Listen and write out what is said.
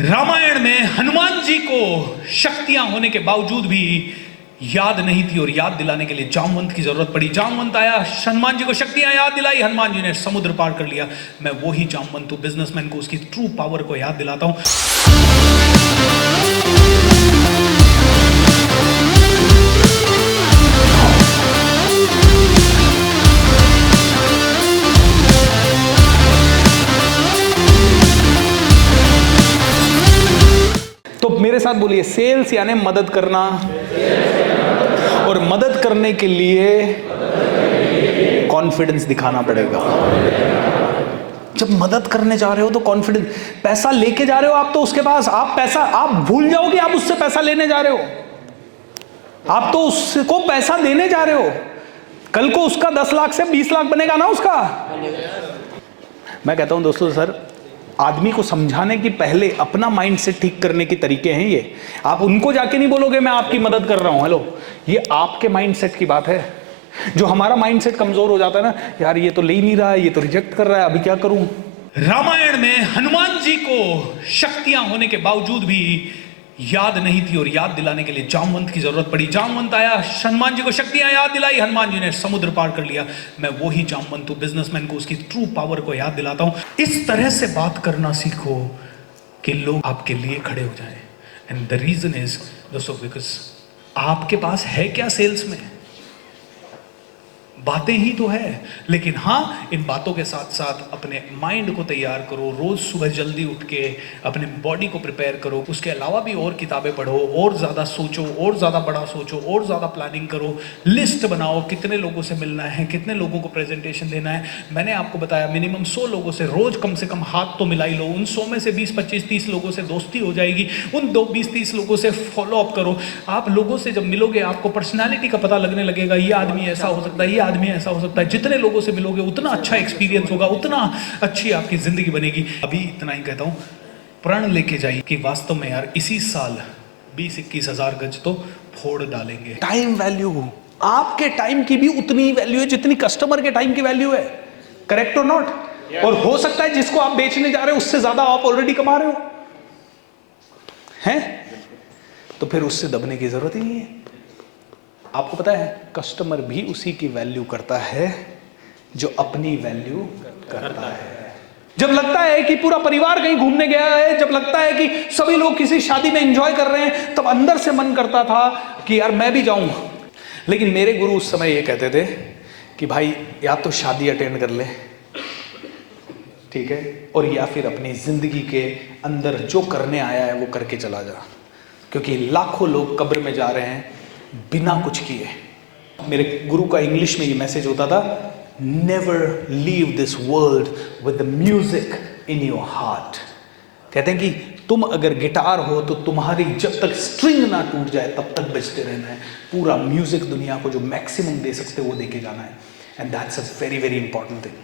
रामायण में हनुमान जी को शक्तियां होने के बावजूद भी याद नहीं थी और याद दिलाने के लिए जामवंत की जरूरत पड़ी। जामवंत आया, हनुमान जी को शक्तियां याद दिलाई, हनुमान जी ने समुद्र पार कर लिया। मैं वही जामवंत हूं, बिजनेसमैन को उसकी ट्रू पावर को याद दिलाता हूं। तो मेरे साथ बोलिए, सेल्स यानी मदद करना, और मदद करने के लिए कॉन्फिडेंस दिखाना पड़ेगा। जब मदद करने जा रहे हो तो कॉन्फिडेंस, पैसा लेके जा रहे हो आप तो उसके पास, आप भूल जाओ कि आप उससे पैसा लेने जा रहे हो। आप तो उसको पैसा देने जा रहे हो। कल को उसका 10 लाख से 20 लाख बनेगा ना उसका। मैं कहता हूं दोस्तों, सर आदमी को समझाने की पहले अपना माइंडसेट ठीक करने के तरीके हैं ये। आप उनको जाके नहीं बोलोगे मैं आपकी मदद कर रहा हूं, हेलो, ये आपके माइंडसेट की बात है। जो हमारा माइंडसेट कमजोर हो जाता है ना, यार ये तो ले ही नहीं रहा है, ये तो रिजेक्ट कर रहा है, अभी क्या करूं। रामायण में हनुमान जी को शक्तियां होने के बावजूद भी याद नहीं थी और याद दिलाने के लिए जामवंत की जरूरत पड़ी। जामवंत आया, हनुमान जी को शक्तियां याद दिलाई, हनुमान जी ने समुद्र पार कर लिया। मैं वही जामवंत हूं, बिजनेसमैन को उसकी ट्रू पावर को याद दिलाता हूं। इस तरह से बात करना सीखो कि लोग आपके लिए खड़े हो जाएं। एंड द रीजन इज दोस्तों, बिकॉज आपके पास है क्या सेल्स में? बातें ही तो है, लेकिन हाँ, इन बातों के साथ साथ अपने माइंड को तैयार करो। रोज सुबह जल्दी उठ के अपने बॉडी को प्रिपेयर करो। उसके अलावा भी और किताबें पढ़ो, और ज़्यादा सोचो, और ज़्यादा बड़ा सोचो, और ज़्यादा प्लानिंग करो। लिस्ट बनाओ, कितने लोगों से मिलना है, कितने लोगों को प्रेजेंटेशन देना है। मैंने आपको बताया मिनिमम 100 लोगों से रोज कम से कम हाथ तो मिला ही लो। उन 100 में से 20, 25, 30 लोगों से दोस्ती हो जाएगी। उन 20-30 लोगों से फॉलो अप करो। आप लोगों से जब मिलोगे आपको पर्सनैलिटी का पता लगने लगेगा। ये आदमी ऐसा हो सकता है, ये आदमी ऐसा हो सकता है। जितने लोगों से मिलोगे उतना अच्छा एक्सपीरियंस होगा, उतना अच्छी आपकी जिंदगी बनेगी। अभी इतना ही कहता हूं, प्रण लेके जाइए कि वास्तव में यार इसी साल 20-21 हजार गज तो फोड़ डालेंगे। टाइम वैल्यू, आपके टाइम की भी उतनी ही वैल्यू है जितनी कस्टमर के टाइम की वैल्यू है। करेक्ट और नॉट? और हो सकता है जिसको आप बेचने जा रहे हो उससे ज्यादा आप ऑलरेडी कमा रहे हो, हैं? तो फिर उससे दबने की जरूरत ही नहीं है। आपको पता है कस्टमर भी उसी की वैल्यू करता है जो अपनी वैल्यू करता है। जब लगता है कि पूरा परिवार कहीं घूमने गया है, जब लगता है कि सभी लोग किसी शादी में एंजॉय कर रहे हैं, तब अंदर से मन करता था कि यार मैं भी जाऊं। लेकिन मेरे गुरु उस समय ये कहते थे कि भाई या तो शादी अटेंड कर ले, ठीक है, और या फिर अपनी जिंदगी के अंदर जो करने आया है वो करके चला जा, क्योंकि लाखों लोग कब्र में जा रहे हैं बिना कुछ किए। मेरे गुरु का इंग्लिश में ये मैसेज होता था, never leave this world with the music in your heart. कहते हैं कि तुम अगर गिटार हो तो तुम्हारी जब तक स्ट्रिंग ना टूट जाए तब तक बजते रहना है। पूरा म्यूजिक दुनिया को जो मैक्सिमम दे सकते हो वो देके जाना है। And that's a very very important thing.